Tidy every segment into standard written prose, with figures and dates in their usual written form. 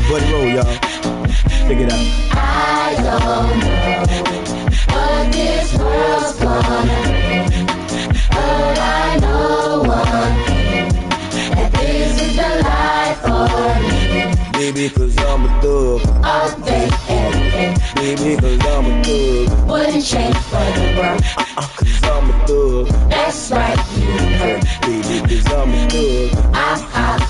So buddy roll, y'all. Check it out. I don't know what this world's gonna bring, but I know one thing, that this is the life for me. Baby, cause I'm a thug. All day, every day. Baby, cause I'm a thug. Wouldn't change for the world. Cause I'm a thug. That's right, you heard. Baby, cause I'm a thug.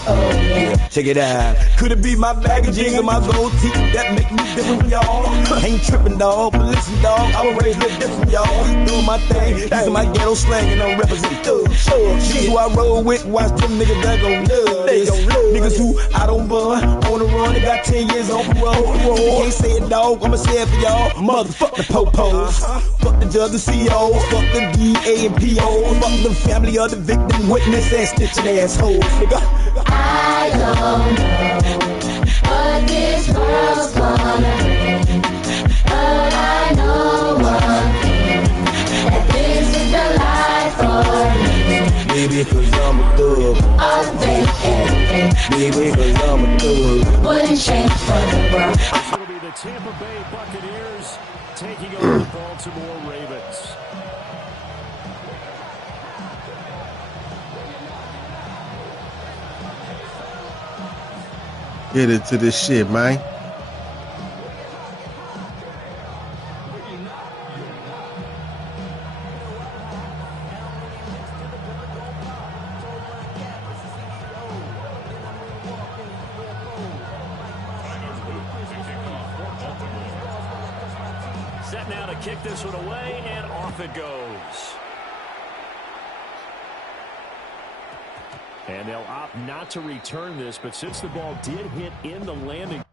Oh yeah. Check it out. Could it be my packaging or my gold teeth that make me different from y'all? I ain't tripping, dog, but listen, dog, I was raised a little different, y'all. Doing my thing, this is my ghetto slang, and I'm representing thug. She's who I roll with, watch them niggas that gon' love this. Niggas who I don't bun, on the run, they got 10 years on parole. You can't say it, dog, I'ma say it for y'all. Motherfuck the popos, fuck the judge, the CEOs, fuck the DA and POs, fuck the family of the victim, witness, and snitching assholes, nigga. I don't know what this world's gonna bring, but I know one thing, that this is the life for me. Baby, cause I'm a thug. All day, every day. Baby, cause I'm a thug. Wouldn't change for the world. It'll be the Tampa Bay Buccaneers taking over the Baltimore Ravens. Get into this shit, man. Set now to kick this one away, and off it goes. And they'll opt not to return this, but since the ball did hit in the landing.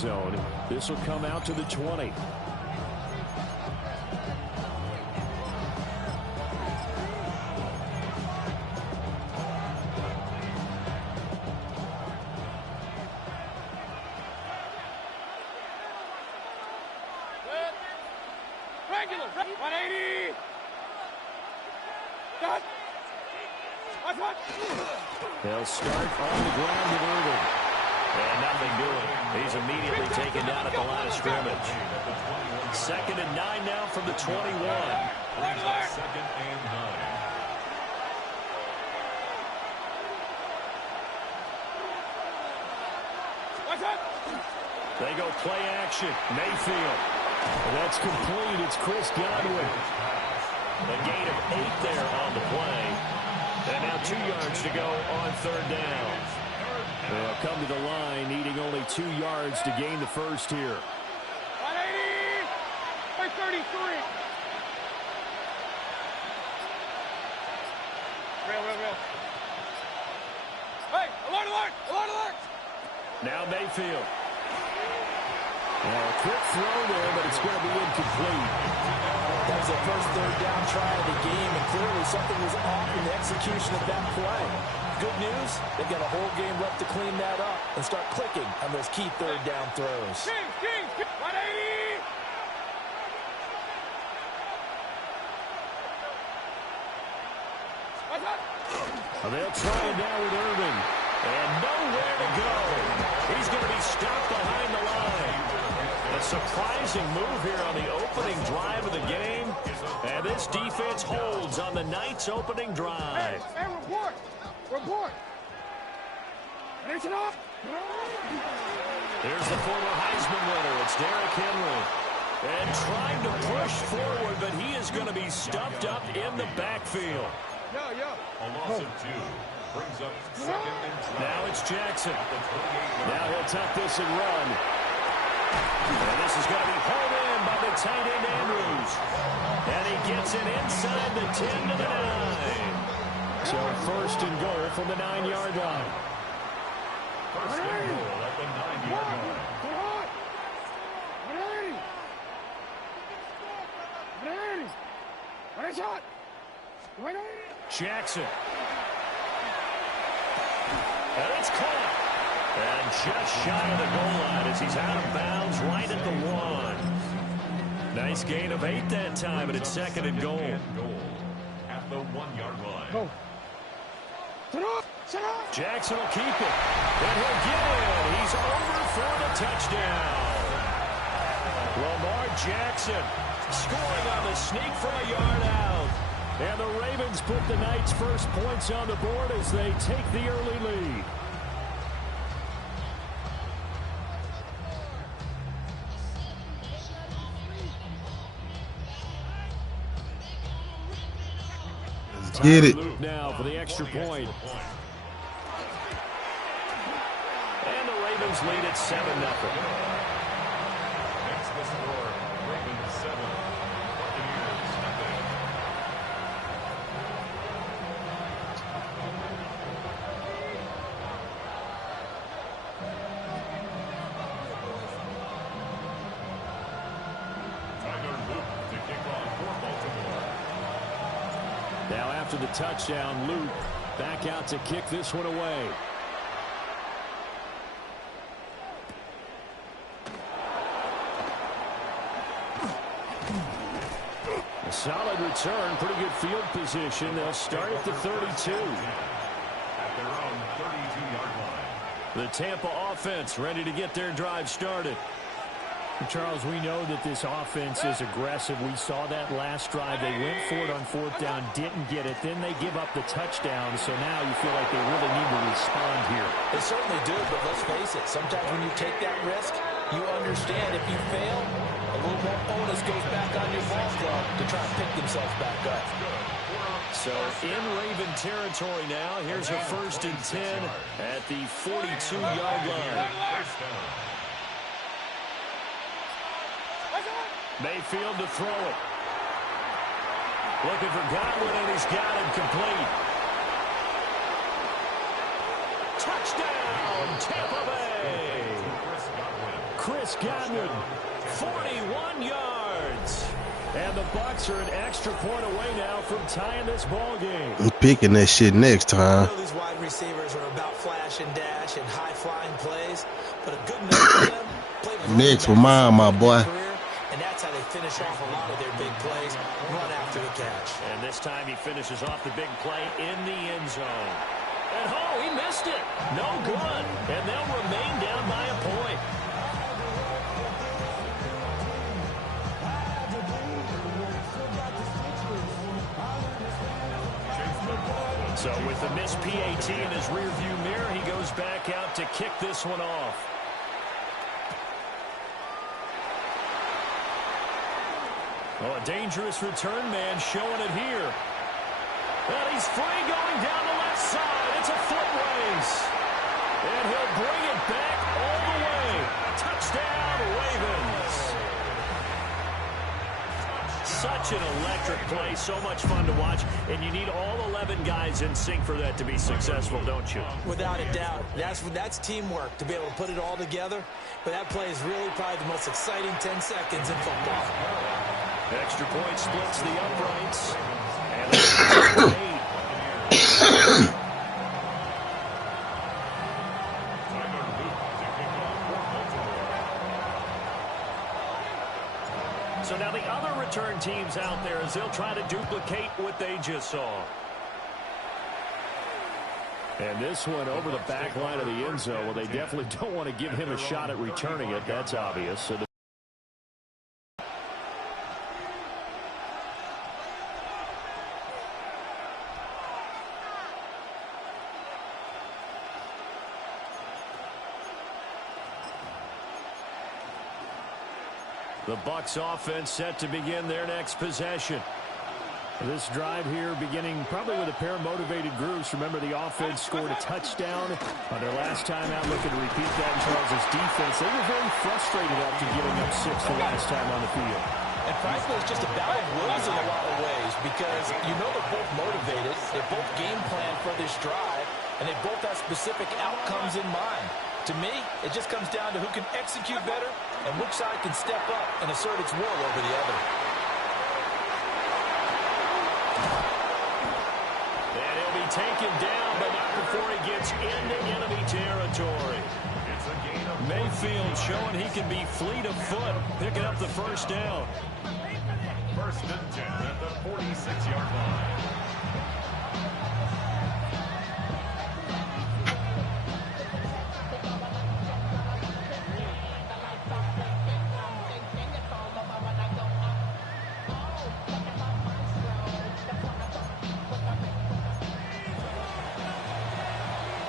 Zone. This will come out to the 20. Regular, 180. Done. They'll start on the ground with Irving. And nothing doing. He's immediately taken down at the line of scrimmage. 2nd and 9 now from the 21. Second and 9. They go play action. Mayfield. And that's complete. It's Chris Godwin. A gain of 8 there on the play. And now 2 yards to go on 3rd down. They'll come to the line, needing only 2 yards to gain the first here. 180 by 33. Real. Hey, alert! Now Mayfield. A quick throw there, but it's going to be incomplete. That was the first 3rd down try of the game, and clearly something was off in the execution of that play. Good news, they've got a whole game left to clean that up and start clicking on those key 3rd down throws. King, 180! They'll try it now with Irving. And nowhere to go. He's going to be stopped behind the line. A surprising move here on the opening drive of the game. And this defense holds on the Knights' opening drive. Hey, report! Nation up! Here's the former Heisman winner. It's Derrick Henry. And trying to push forward, but he is going to be stuffed up in the backfield. Yo. A loss of 2. Brings up 2nd and 12. Now it's Jackson. Now he'll tuck this and run. And this is going to be hauled in by the tight end Andrews. And he gets it inside the 10 to the 9. So first and goal from the 9-yard line. First and goal at the 9-yard line. Jackson. And it's caught. And just shy of the goal line as he's out of bounds right at the 1. Nice gain of 8 that time, and it's second and goal. At the 1-yard line. Jackson will keep it. And he'll get in. He's over for the touchdown. Lamar Jackson scoring on the sneak from a yard out. And the Ravens put the Knights' first points on the board as they take the early lead. Get it. Now for the extra point. And the Ravens lead at 7-0. Next the score, Ravens 7, Buccaneers nothing. Tyler Luke to kick off for Baltimore. Now after the touchdown, Luke back out to kick this one away. A solid return, pretty good field position. They'll start at the 32. At their own 32-yard line. The Tampa offense ready to get their drive started. Charles, we know that this offense is aggressive. We saw that last drive. They went for it on 4th down, didn't get it. Then they give up the touchdown. So now you feel like they really need to respond here. They certainly do, but let's face it. Sometimes when you take that risk, you understand if you fail, a little more onus goes back on your ball club to try and pick themselves back up. So in Raven territory now. Here's a 1st and 10 at the 42-yard line. Mayfield to throw it. Looking for Godwin, and he's got him complete. Touchdown, Tampa Bay. Chris Godwin, 41 yards. And the Bucs are an extra point away now from tying this ball game. I'm picking that shit next time. I know these wide receivers are about flash and dash and high-flying plays, but a good number of them play Next for mine, my boy. And that's how they finish off a lot of their big plays, run after the catch. And this time he finishes off the big play in the end zone. And oh, he missed it. No good. And they'll remain down by a point. So with the missed PAT in his rearview mirror, he goes back out to kick this one off. Oh, a dangerous return man showing it here. And he's free going down the left side. It's a foot race. And he'll bring it back all the way. Touchdown, Ravens. Such an electric play, so much fun to watch. And you need all 11 guys in sync for that to be successful, don't you? Without a doubt. That's teamwork, to be able to put it all together. But that play is really probably the most exciting 10 seconds in football. Extra point splits the uprights. And so now the other return teams out there as they'll try to duplicate what they just saw. And this one over the back line of the end zone. Well, they definitely don't want to give him a shot at returning it. That's obvious. So the Bucs offense set to begin their next possession. This drive here beginning probably with a pair of motivated groups. Remember, the offense scored a touchdown on their last time out. Looking to repeat that in Charles' defense. They were very frustrated after giving up 6 the last time on the field. And frankly, it's just a battle of wills in a lot of ways because you know they're both motivated, they both game plan for this drive, and they both have specific outcomes in mind. To me, it just comes down to who can execute better and which side can step up and assert its will over the other. And he'll be taken down, but not before he gets into enemy territory. Mayfield showing he can be fleet of foot, picking up the first down. First and 10 at the 46-yard line.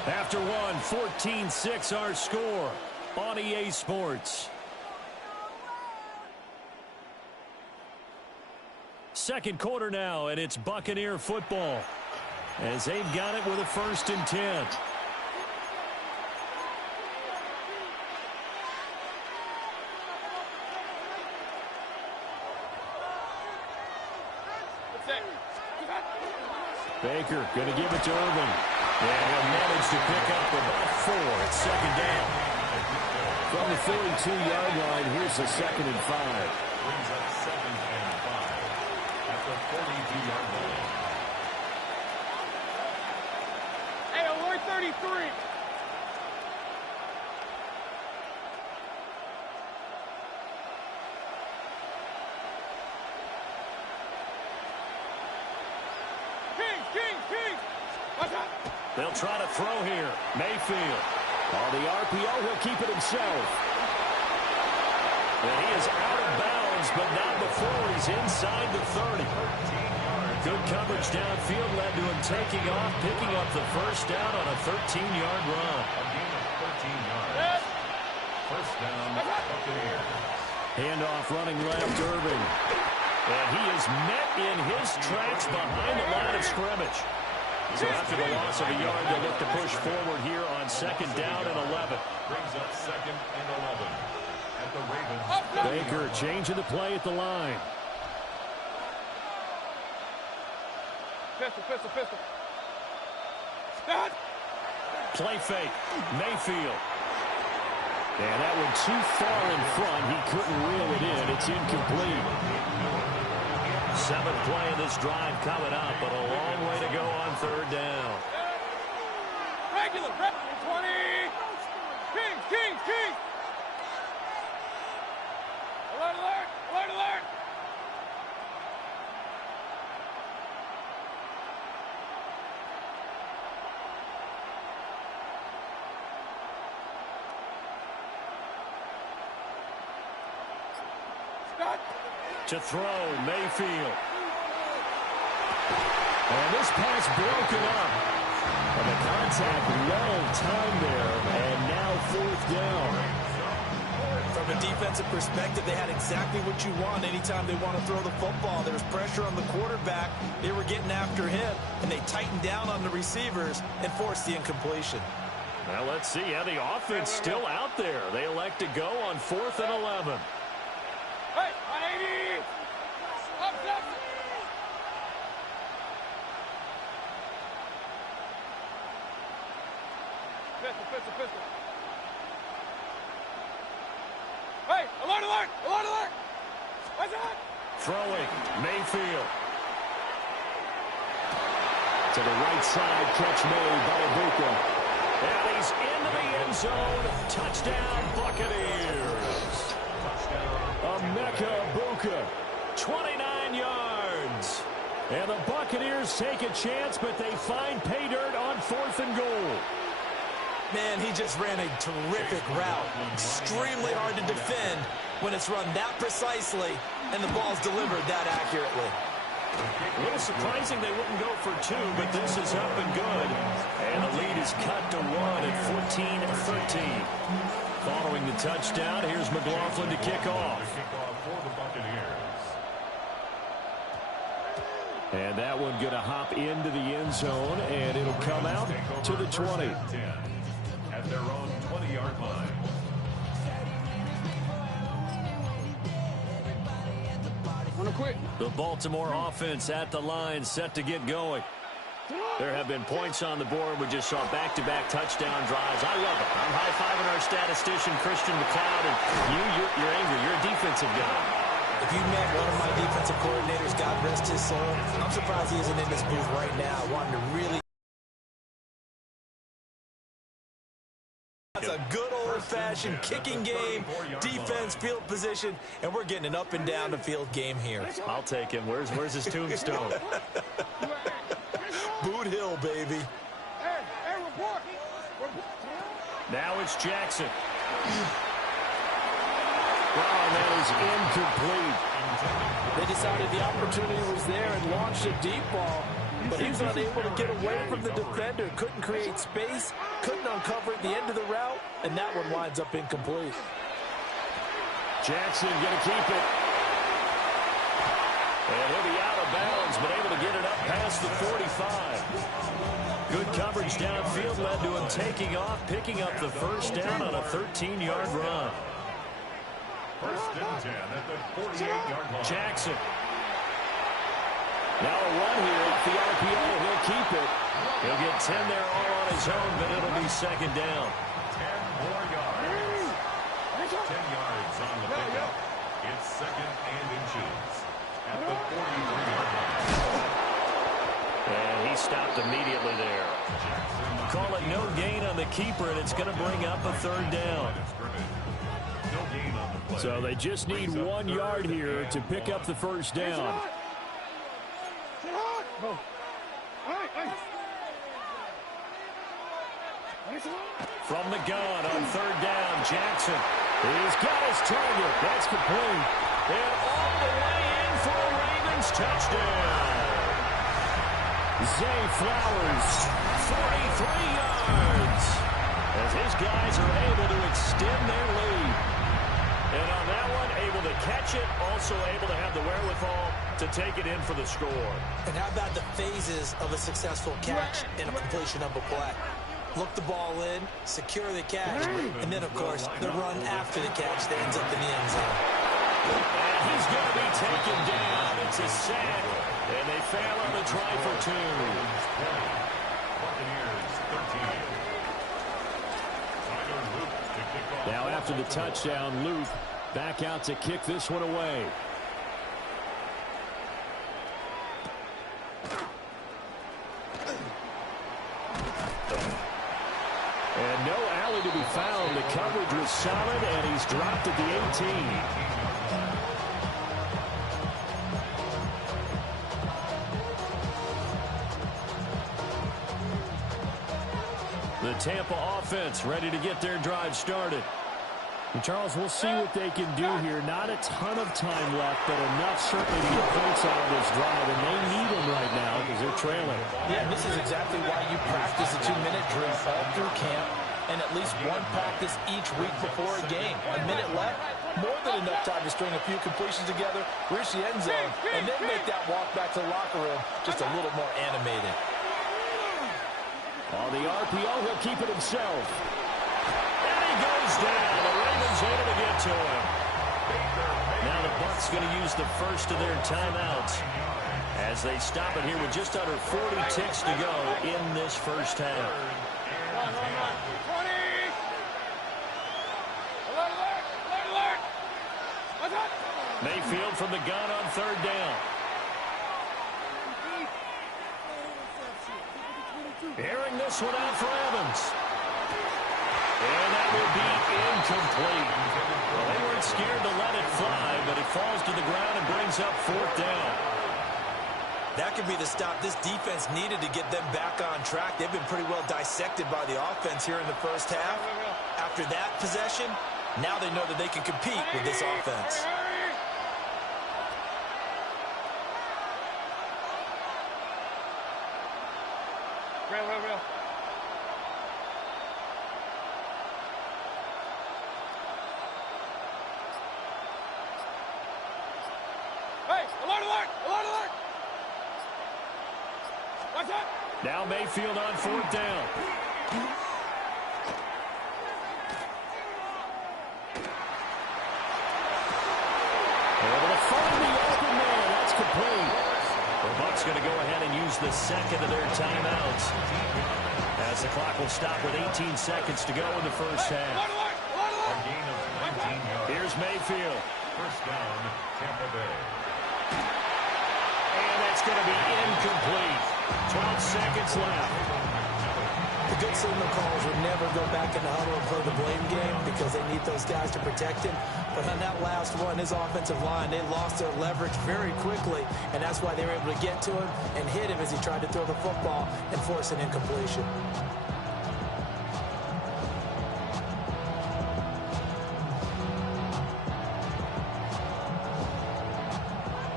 After one, 14-6 our score on EA Sports. Second quarter now, and it's Buccaneer football as they've got it with a 1st and 10. Baker going to give it to Irvin. And he'll manage to pick up about 4 at 2nd down. From the 42-yard line, here's the 2nd and 5. Brings up 2nd and 5 at the 42-yard line. Hey, alert 33. King. Watch out. They'll try to throw here. Mayfield. On the RPO, he'll keep it himself. And he is out of bounds, but not before he's inside the 30. Good coverage downfield led to him taking off, picking up the first down on a 13-yard run. A gain of 13 yards. First down, Buccaneers. Handoff running left, Irvin. And he is met in his tracks behind the line of scrimmage. So after the loss of a yard, they'll look to push forward here on 2nd down and 11. Brings up 2nd and 11 at the Ravens. Baker changing the play at the line. Pistol. Stop. Play fake. Mayfield. And that one too far in front. He couldn't reel it in. It's incomplete. 7th play of this drive coming up, but a long way to go on 3rd down. Regular. 20. King. Alert. Stop. To throw, Mayfield. And this pass broken up. And the contact long time there, and now 4th down. From a defensive perspective, they had exactly what you want anytime they want to throw the football. There was pressure on the quarterback. They were getting after him, and they tightened down on the receivers and forced the incompletion. Well, let's see. Yeah, the offense still out there. They elect to go on 4th and 11. Hey, 180. Up. Pistol. Hey, alert. What's that? Throwing, Mayfield. To the right side, catch made by Ibuka. And he's into the end zone. Touchdown, Buccaneers. Emeka Ibuka, 29 yards. And the Buccaneers take a chance, but they find pay dirt on 4th and goal. Man, he just ran a terrific route. Extremely hard to defend when it's run that precisely and the ball's delivered that accurately. A little surprising they wouldn't go for 2, but this is up and good. And the lead is cut to 1 at 14-13. Following the touchdown, here's McLaughlin to kick off. For the Buccaneers. And that one going to hop into the end zone, and it'll come out to the 20. At their own 20-yard line. The Baltimore offense at the line, set to get going. There have been points on the board. We just saw back-to-back touchdown drives. I love it. I'm high-fiving our statistician, Christian McLeod, and you're angry. You're a defensive guy. If you met one of my defensive coordinators, God rest his soul, I'm surprised he isn't in this booth right now, wanting to really... That's a good old-fashioned kicking game, defense, field position, and we're getting an up-and-down the field game here. I'll take him. Where's his tombstone? Boot Hill, baby. Now it's Jackson. Wow, that is incomplete. They decided the opportunity was there and launched a deep ball, but he was unable to get away from the defender. Couldn't create space, couldn't uncover the end of the route, and that one winds up incomplete. Jackson going to keep it. And he'll be out of bounds, but able to get it up past the 45. Good coverage downfield led to him taking off, picking up the first down on a 13-yard run. First and 10 at the 48-yard line. Jackson. Now a run here off the RPO. He'll keep it. He'll get 10 there all on his own, but it'll be second down. 10 more yards. 10 yards on the pickup. It's second and inches at the 43-yard line. And he stopped immediately there. Call it no gain on the keeper, and it's going to bring up a third down. So they just need 1 yard here to pick up the first down. From the gun on third down, Jackson. He's got his target. That's complete. And all the way in for a Ravens touchdown. Zay Flowers, 43 yards. As his guys are able to extend their lead. And on that one, able to catch it, also able to have the wherewithal to take it in for the score. And how about the phases of a successful catch and a completion of a play? Look the ball in, secure the catch, and then, of course, the run after the catch that ends up in the end zone. And he's going to be taken down. It's a sack, and they fail on the try for two. Now after the touchdown, Luke back out to kick this one away. And no alley to be found. The coverage was solid, and he's dropped at the 18. The Tampa offense ready to get their drive started. And Charles, we'll see what they can do here. Not a ton of time left, but enough certainly to get points out of this drive, and they need them right now because they're trailing. Yeah, this is exactly why you practice a 2-minute drill all through camp and at least one practice each week before a game. A minute left, more than enough time to string a few completions together, reach the end zone, and then make that walk back to the locker room just a little more animated. On the RPO, he'll keep it himself. And he goes down. The Ravens able to get to him. Now the Bucs going to use the first of their timeouts as they stop it here with just under 40 ticks to go in this first half. Mayfield from the gun on third down. Airing this one out for Evans. And that will be incomplete. Well, they weren't scared to let it fly, but it falls to the ground and brings up fourth down. That could be the stop this defense needed to get them back on track. They've been pretty well dissected by the offense here in the first half. After that possession, now they know that they can compete with this offense. Real. Hey, alert! What's that? Now Mayfield on fourth down. Able to find the open man. second of their timeouts. As the clock will stop with 18 seconds to go in the first half. A gain of 19 yards. Here's Mayfield. First down, Tampa Bay. And that's going to be incomplete. 12 seconds left. The good signal callers would never go back in the huddle and play the blame game because they need those guys to protect him. But on that last one, his offensive line, they lost their leverage very quickly, and that's why they were able to get to him and hit him as he tried to throw the football and force an incompletion.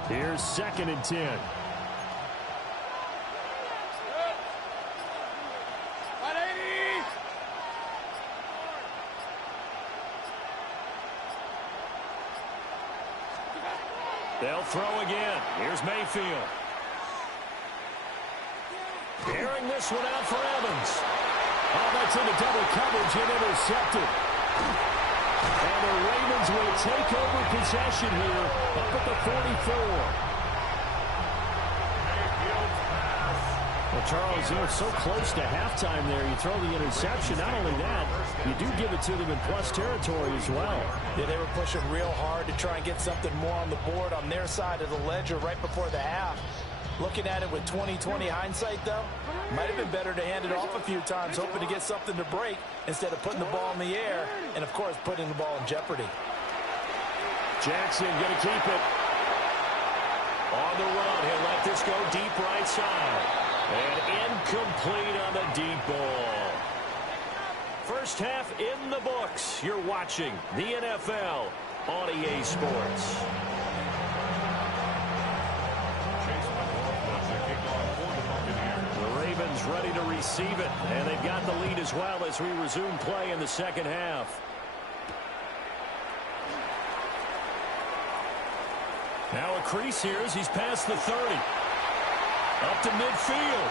Here's 2nd and 10. They'll throw again. Here's Mayfield. Airing this one out for Evans. Oh, that's into double coverage and intercepted. And the Ravens will take over possession here up at the 44. Well, Charles, they're so close to halftime there. You throw the interception. Not only that, you do give it to them in plus territory as well. Yeah, they were pushing real hard to try and get something more on the board on their side of the ledger right before the half. Looking at it with 20/20 hindsight, though, might have been better to hand it off a few times, hoping to get something to break instead of putting the ball in the air and, of course, putting the ball in jeopardy. Jackson going to keep it. On the run, he'll let this go deep right side. And incomplete on the deep ball. First half in the books. You're watching the NFL on EA Sports. The Ravens ready to receive it, and they've got the lead as well as we resume play in the second half. Now a crease here as he's past the 30. Up to midfield.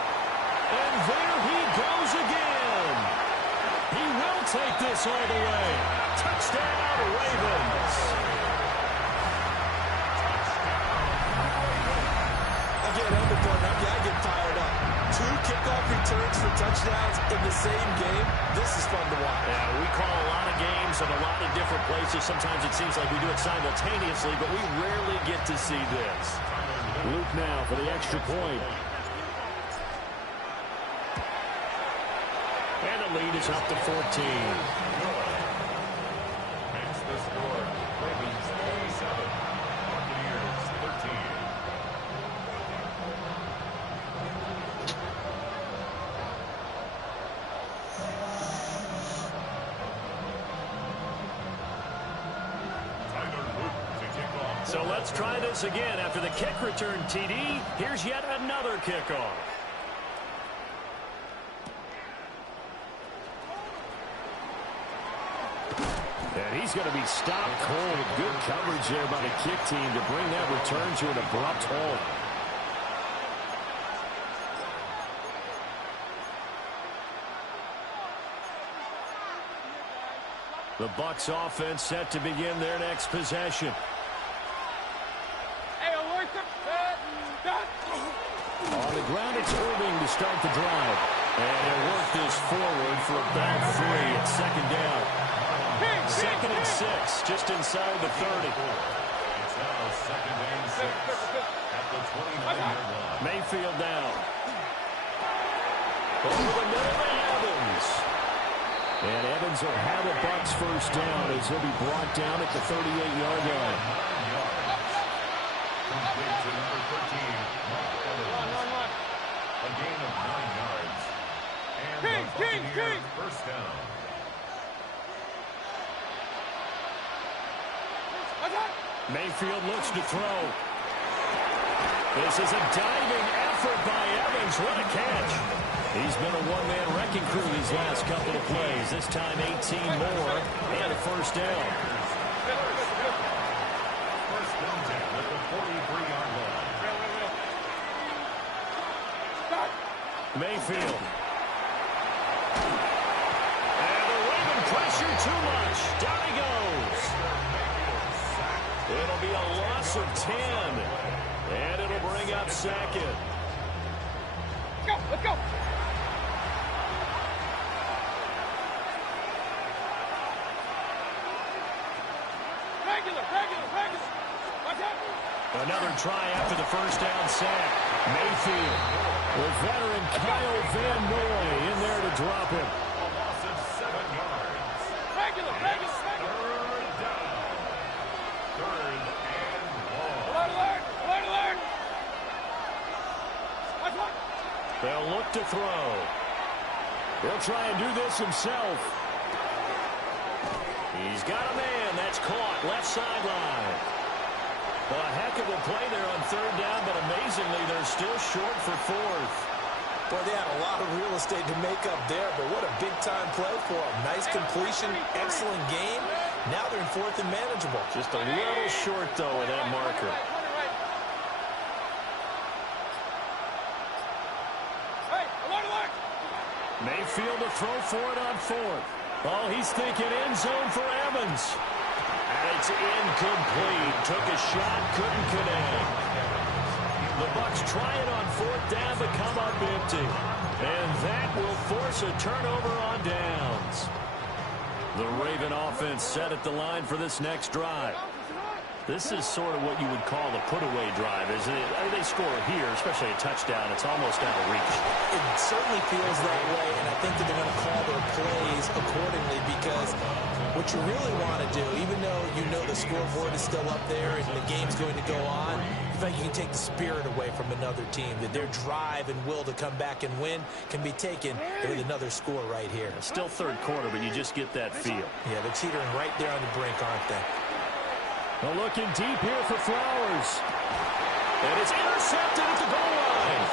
And there he goes again. He will take this all the way. Touchdown, Ravens. Again, I get fired up. 2 kickoff returns for touchdowns in the same game. This is fun to watch. Yeah, we call a lot of games in a lot of different places. Sometimes it seems like we do it simultaneously, but we rarely get to see this. Luke now for the extra point. And the lead is up to 14. Makes the score. Ravens 27. Buccaneers 13. So let's try this again. After the kick return TD, here's yet another kickoff. And he's going to be stopped cold. Good coverage there by the kick team to bring that return to an abrupt halt. The Bucs offense set to begin their next possession. On the ground, it's Irving to start the drive. And he'll work this forward for about 3 at second down. 2nd and 6, just inside the 30. It's now 2nd and 6 at the 29-yard line. Mayfield down. Over the middle to Evans. And Evans will have a Bucs first down as he'll be brought down at the 38-yard line. Complete to number 13, Mark Evans. A gain of 9 yards. And the Buccaneers first down. Mayfield looks to throw. This is a diving effort by Evans. What a catch. He's been a one-man wrecking crew these last couple of plays. This time 18 more and a first down. First contact at the 43-yard line. Mayfield. And the Raven pressure too much. Down he goes. It'll be a loss of 10. And it'll bring up 2nd. Let's go. Let's go. Regular. Watch out. Another try after the first down sack. Mayfield with veteran Kyle Van Noy in there to drop him. A loss of 7 yards. Regular. Third down. Third and long. Alert. Watch out. They'll look to throw. He'll try and do this himself. He's got a man. That's caught. Left sideline. Well, a heck of a play there on third down, but amazingly, they're still short for fourth. Boy, they had a lot of real estate to make up there, but what a big-time play for them. Nice completion, excellent game. Now they're in fourth and manageable. Just a little short, though, of that marker. Hey, alert. Mayfield to throw for it on fourth. Oh, he's thinking end zone for Evans. And it's incomplete. Took a shot, couldn't connect. The Bucs try it on fourth down, but come up empty. And that will force a turnover on downs. The Raven offense set at the line for this next drive. This is sort of what you would call the put-away drive, isn't it? I mean, they score here, especially a touchdown. It's almost out of reach. It certainly feels that way, and I think that they're going to call their plays accordingly because what you really want to do, even though you know the scoreboard is still up there and the game's going to go on, in fact, you can take the spirit away from another team, that their drive and will to come back and win can be taken with another score right here. Still third quarter, but you just get that feel. Yeah, they're teetering right there on the brink, aren't they? Well, looking deep here for Flowers. And it's intercepted at the goal line.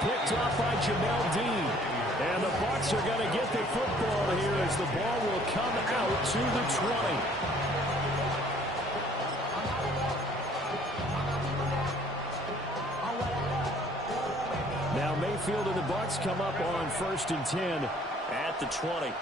Picked off by Jamel Dean. And the Bucs are going to get the football here as the ball will come out to the 20. Now Mayfield and the Bucs come up on 1st and 10 at the 20.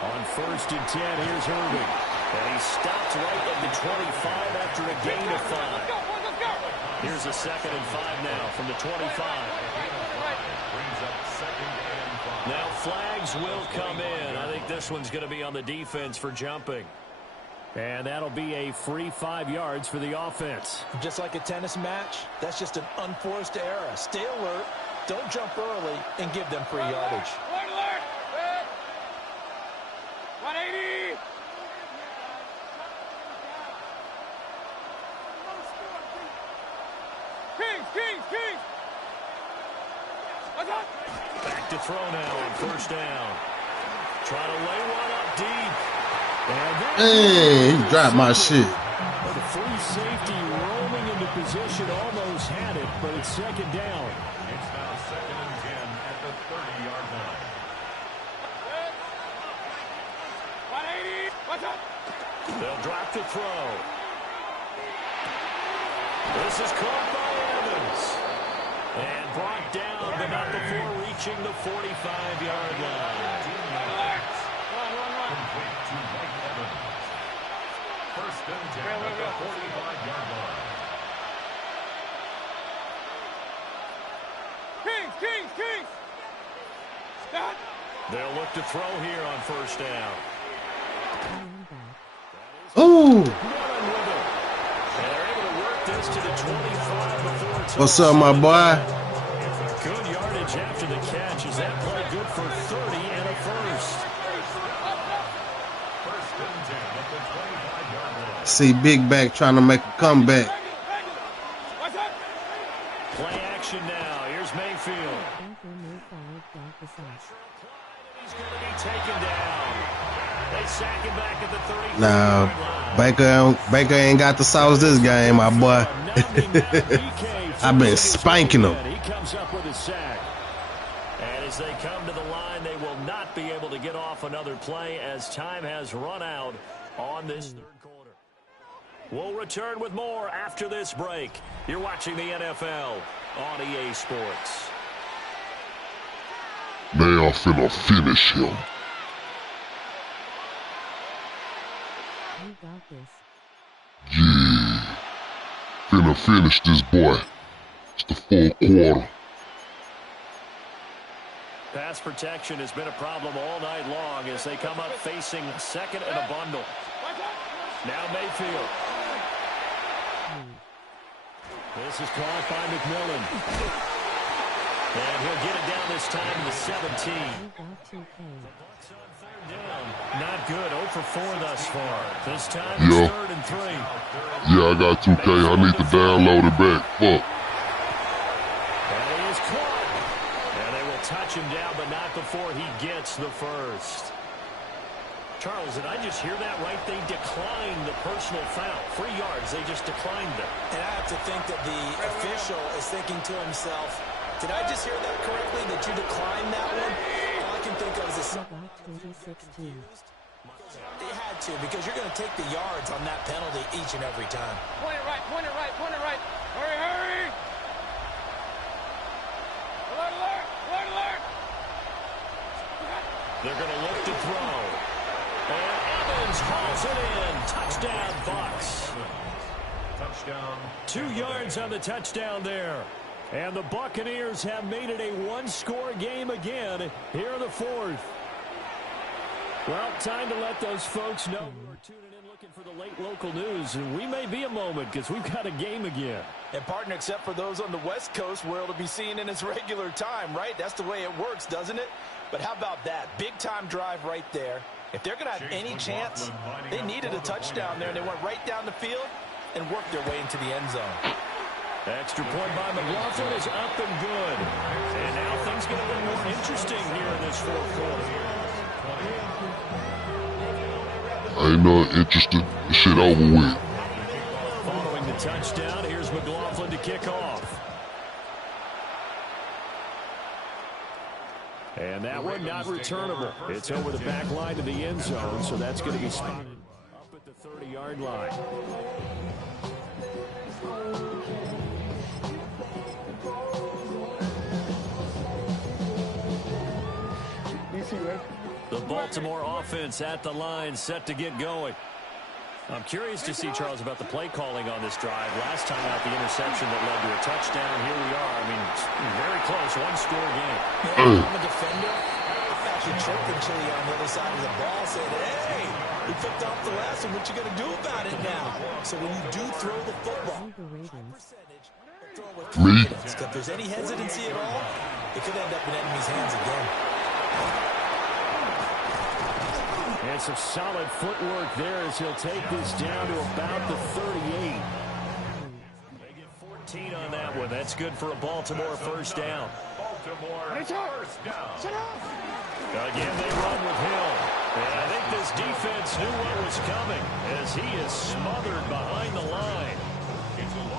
On 1st and 10, here's Irving. And he stopped right at the 25 after a gain of 5. Here's a 2nd and 5 now from the 25. Brings up 2nd and 5. Now flags will come in. I think this one's going to be on the defense for jumping. And that'll be a free 5 yards for the offense. Just like a tennis match, that's just an unforced error. Stay alert, don't jump early, and give them free yardage. Alert. 180. Kings. What's up? Back to throw now on 1st down. Try to lay one up deep. And Hey, he dropped my shit. the free safety roaming into position almost had it, but it's 2nd down. It's now 2nd and 10 at the 30-yard line. 180. What's up? They'll drop the throw. This is caught by Evans. And brought down, but not before reaching the 45-yard line. Complete to Mike Evans. 1st and 10 at the 45-yard line. Kings. Stop. They'll look to throw here on 1st down. Ooh. Running with it. And they're able to work this to the 25 before it's What's up, my boy? Good yardage after the catch. Is that play good for 30 and a first? 1st and 10 at the 25-yard line. See Big Back trying to make a comeback. What's up? Play action now. Here's Mayfield. He's going to be taken down. They sack him back at the 30. Nah, Baker ain't got the sauce this game, my boy. I've been spanking him. He comes up with a sack. And as they come to the line, they will not be able to get off another play as time has run out on this 3rd quarter. We'll return with more after this break. You're watching the NFL on EA Sports. They are finna finish him. Yeah. Finna finish this boy. It's the fourth quarter. Pass protection has been a problem all night long as they come up facing second and a bundle. Now Mayfield. This is caught by McMillan. And he'll get it down this time to the 17. Not good. 0 for 4 thus far. This time it's 3rd and 3. Yeah, I got 2K. I need to download it back. Fuck. And he is caught. And they will touch him down, but not before he gets the first. Charles, did I just hear that right? They declined the personal foul. 3 yards. They just declined it. And I have to think that the official is thinking to himself, did I just hear that correctly, that you declined that one? All I can think of is a... They had to, because you're going to take the yards on that penalty each and every time. Point it right, point it right, point it right. Hurry, hurry. Alert, alert, alert, alert. They're going to look to throw. And Evans hauls it in. Touchdown, Bucs. Touchdown. 2 yards on the touchdown there. And the Buccaneers have made it a one-score game again here in the 4th. Well, time to let those folks know who are tuning in looking for the late local news. And we may be a moment because we've got a game again. And, partner, except for those on the West Coast where it'll be seen in its regular time, right? That's the way it works, doesn't it? But how about that? Big-time drive right there. If they're going to have any chance, they needed a touchdown there, and they went right down the field and worked their way into the end zone. Extra point by McLaughlin is up and good. And now things get a little more interesting here in this 4th quarter. I ain't not interested. This shit over with. Following the touchdown, here's McLaughlin to kick off. And that one not returnable. It's over the back line to the end zone, so that's going to be spotted up at the 30-yard line. The Baltimore offense at the line, set to get going. I'm curious to see, Charles, about the play calling on this drive. Last time out, the interception that led to a touchdown. Here we are. I mean, very close, one-score game. Yeah, I'm a defender. I'm actually chirping Chili on the other side of the ball, saying, hey, we picked off the last one. What you going to do about it now? So when you do throw the football, Me? if there's any hesitancy at all, it could end up in enemy's hands again. And some solid footwork there as he'll take this down to about the 38. They get 14 on that one. That's good for a Baltimore first down. Baltimore first down. Again, they run with Hill. And I think this defense knew what was coming as he is smothered behind the line.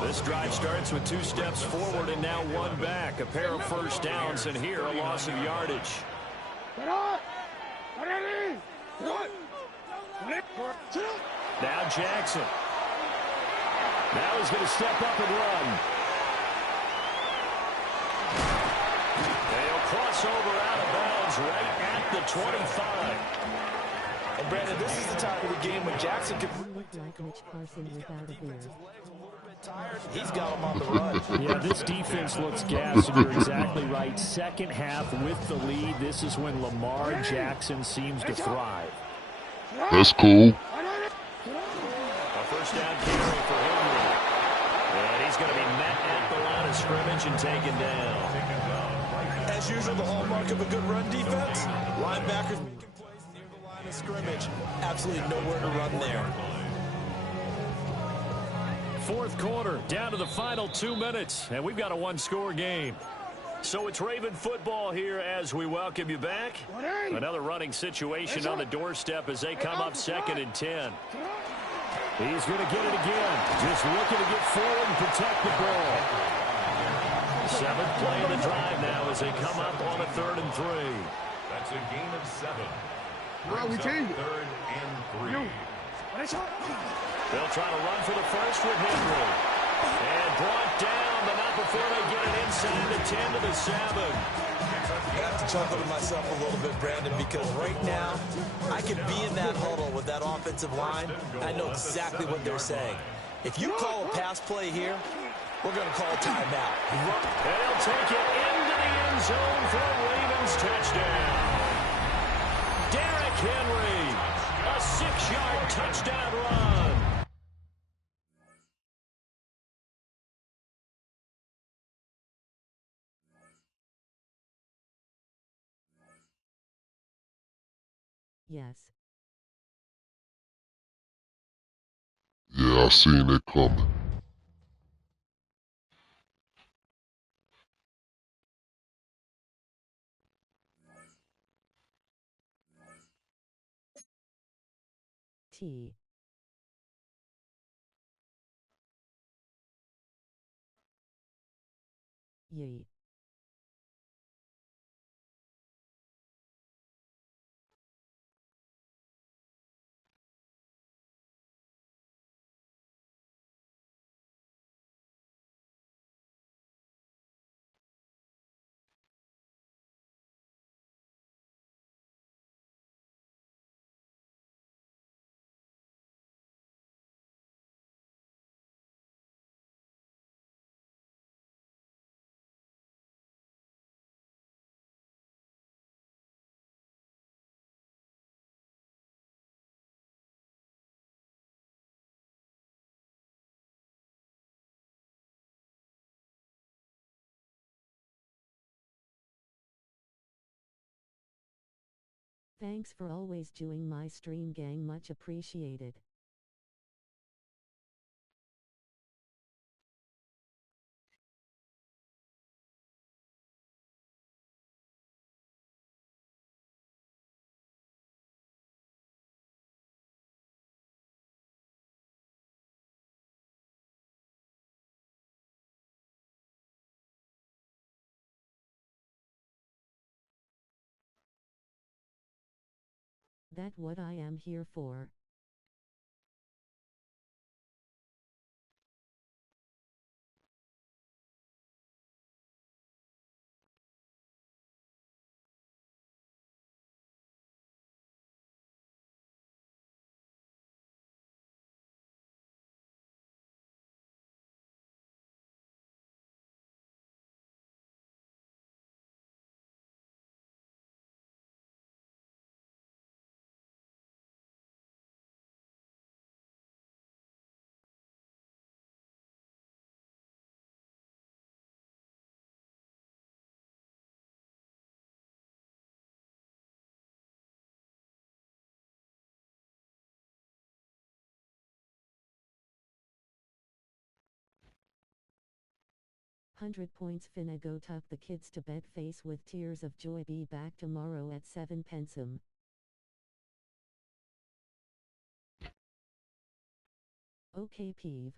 This drive starts with 2 steps forward and now 1 back. A pair of first downs, and here a loss of yardage. Now Jackson. Now he's going to step up and run. They'll cross over out of bounds right at the 25. And Brandon, this is the time of the game when Jackson can... He's got him on the run. Yeah, this defense looks gassed, and you're exactly right. Second half with the lead, this is when Lamar Jackson seems to thrive. That's cool. A first down carry for Henry. And he's going to be met at the line of scrimmage and taken down. As usual, the hallmark of a good run defense, linebackers making plays near the line of scrimmage. Absolutely nowhere to run there. 4th quarter, down to the final 2 minutes, and we've got a one-score game. So it's Raven football here as we welcome you back. Another running situation on the doorstep as they come up 2nd and 10. He's going to get it again. Just looking to get forward and protect the ball. 7th play of the drive now as they come up on a 3rd and 3. That's a gain of 7. Well, we changed it. 3rd and 3. They'll try to run for the first with Henry. And brought down, but not before they get it inside the 10 to the 7. I have to chuckle to myself a little bit, Brandon, because right now, I could be in that huddle with that offensive line. I know exactly what they're saying. If you call a pass play here, we're going to call a timeout. And he'll take it into the end zone for a Ravens touchdown. Derrick Henry, a 6-yard touchdown run. Yes. Yeah, I seen it coming. T. Ye. Thanks for always doing my stream, gang. Much appreciated. That what I am here for. £100 finna go tuck the kids to bed, face with tears of joy, be back tomorrow at 7 pensum. Okay, peeve.